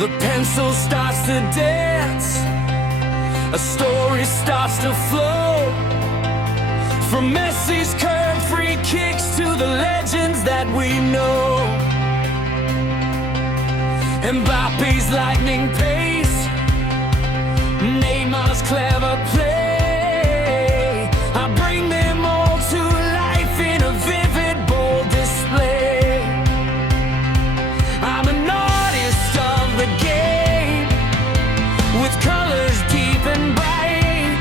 The pencil starts to dance, a story starts to flow. From Messi's curved free kicks to the legends that we know. Mbappe's lightning pace, Neymar's clever play. I bring them all to life in a vivid, bold display. I'm an artist of the game, with colors deep and bright,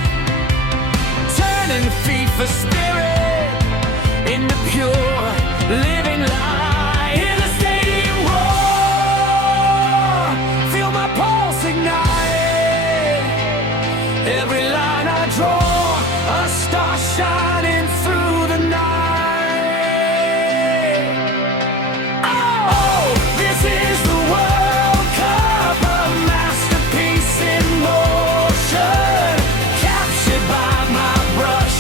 turning FIFA spirit into pure living light. In the stadium roar, feel my pulse ignite. Every line I draw, a star shining through the night. Oh, this is the World Cup, a masterpiece in motion, captured by my brush,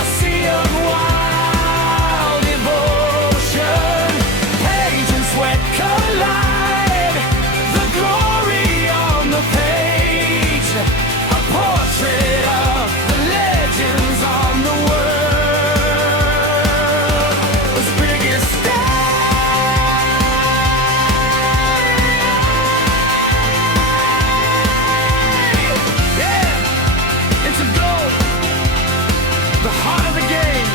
a sea of wild devotion. Page and sweat collide, the glory on the page, a portrait of the legends on the world's biggest stage. Yeah, it's a goal, the heart of the game.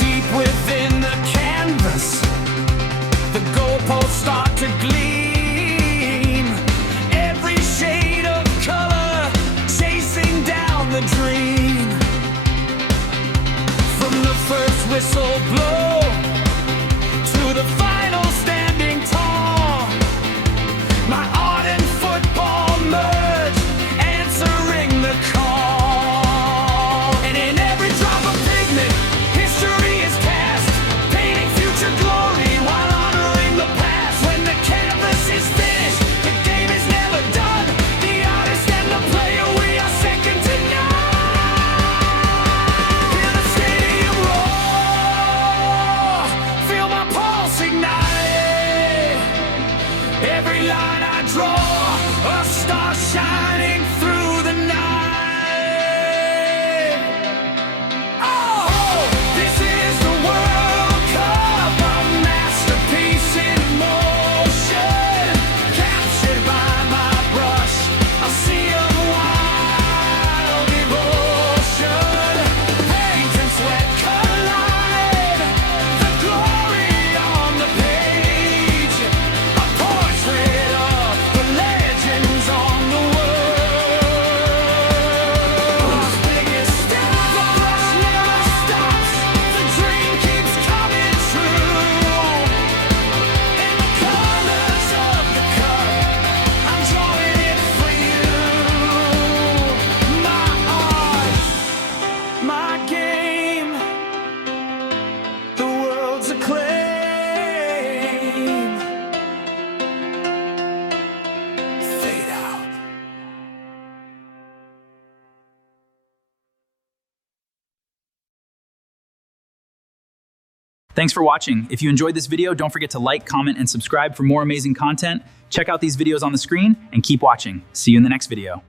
Deep within the canvas, the goalposts start to gleam. Every shade of color chasing down the dream. From the first whistle blow to the final standing tall, my art and football merge, answering the call. And in every drop of pigment, history is cast, painting future glory while honoring the past. When the canvas is finished, the game is never done. The artist and the player, we are second to none. Hear the stadium roar, feel my pulse ignite. Every line I draw, a star shining through the night. Oh, this is the World Cup, a masterpiece in motion, captured by my brush, a sea of wild devotion. Paint and sweat collide, the glory on the page, a portrait of the legends on the world's biggest stage. The rush never stops, the dream keeps coming true. In the colors of the cup, I'm drawing it for you. My art, my game, the world's acclaim. Fade out. Thanks for watching. If you enjoyed this video, don't forget to like, comment, and subscribe for more amazing content. Check out these videos on the screen and keep watching. See you in the next video.